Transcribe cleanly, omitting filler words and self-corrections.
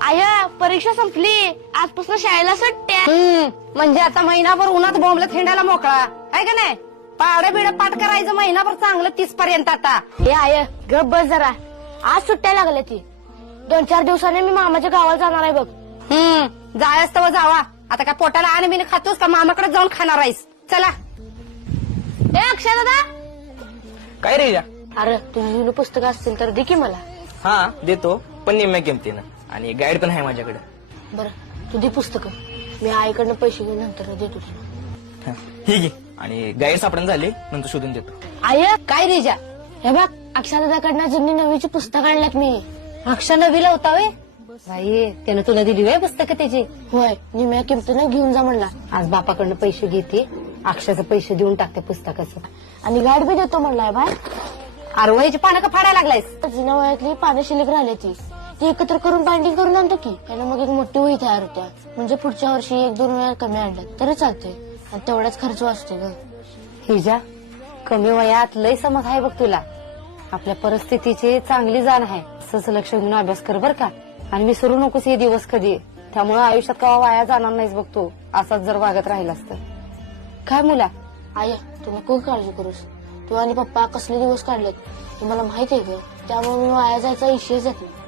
I परीक्षा संपली, आजपासून शाळेला सुट्ट्या. म्हणजे आता महिनाभर उन्हात बोंबलत हिंडायला मोकळा आहे का नाही? पाडं बिड पाठ करायचं महिनाभर चांगलं 30 पर्यंत. आता हे आय गप बस जरा, आज सुट्ट्या लागल्या ती. 2-4 दिवसांनी मी मामाच्या गावाला जाणार आहे बघ. जायच तर जावा. आता काय पोटाला आणि बिन खातोस का मामाकडे जाऊन खाणार आहेस? चला. ए अक्षय दादा, काय रे या? अरे तुझी जुनी पुस्तकं असतील तर दे की मला. हा देतो, पण निम्म्या किमतीनं. आणि गाईड पण आहे माझ्याकडे. बरं तू दे पुस्तकं, मी आईकडनं पैसे घेऊन नंतर देतो तुला. ठीक आहे. आणि गाईड सापडून झाले, नंतर शोधून देतो. आय काय रेजा? हे बघ, अक्षय दादाकडनं जुनी नवीची पुस्तकं आणल्यात मी. अक्षा नवीला होता वे बाई, त्यानं तुला दिली वे पुस्तकं त्याची? होय, निम्या किमतीनं घेऊन जा म्हणला. आज बापाकडनं पैसे घेते, अक्षाचं पैसे देऊन टाकते पुस्तकाचं. आणि गाईड बी देतो म्हणलाय बाय. आरवळीची पानं का फाडायला लागलायस? जुन्या वयातली पानं शिल्लक राहिली ती एकत्र करून बाइंडिंग करून आणतो की. त्यानं मग एक मोठी वही तयार होत्या. म्हणजे पुढच्या वर्षी 1-2 वेळा कमी आणलं तरी चालतंय, आणि तेवढाच खर्च वाचतोय ग. हिजा, कमी वयात लय समज आहे बघ तुला. आपल्या परिस्थितीची चांगली जाण आहे. असंच लक्ष देऊन अभ्यास कर बर का. आणि विसरू नकोस हे दिवस कधी. त्यामुळे आयुष्यात कवा वाया जाणार नाहीस बघ तू, असाच जर वागत राहिलास तर. काय मुला? आय तू नको काळजी करूस. तू आणि पप्पा कसले दिवस काढलेत ते मला माहित आहे ग. त्यामुळे मी वाया जायचा इशेच येत नाही.